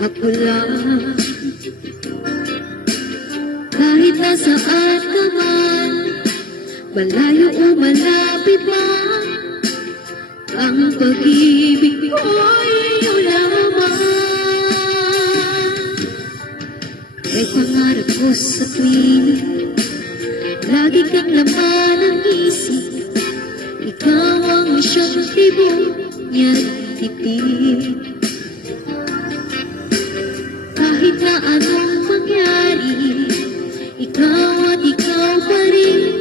Ako lang, kahit nasaan ka man, malayo o malapit man, ang pag-ibig ko'y iyo lamang. May pangarap ko sa tuwing lagi kang laman ng isip, ikaw ang siyang tibok niya't tipid. Kahit na anong mangyari, ikaw at ikaw pa rin.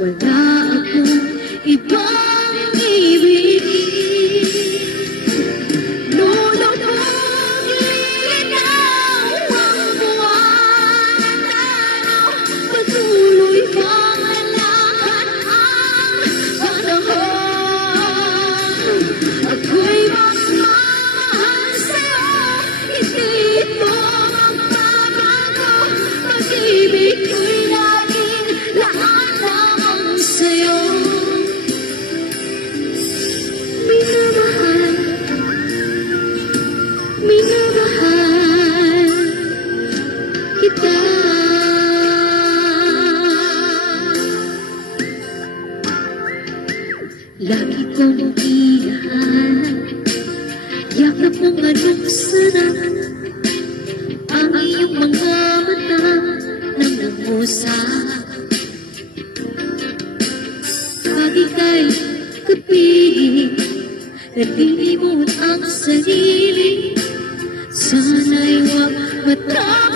Wala akong ibang ibigin. Lulong kong ilinaw ang buwan at araw, patuloy pang alakad ang panahon. Ako'y magmamahal sa'yo, hindi ito magbabago. Pag-ibig ko'y laging laan lamang sa'yo. Minamahal, minamahal kita. Lagi kong inahanap, yakap mong anong sarap, ang iyong mga mata nang nangusap. Pag ika'y kapiling, nalimot ang sarili, sana'y huwag matapos.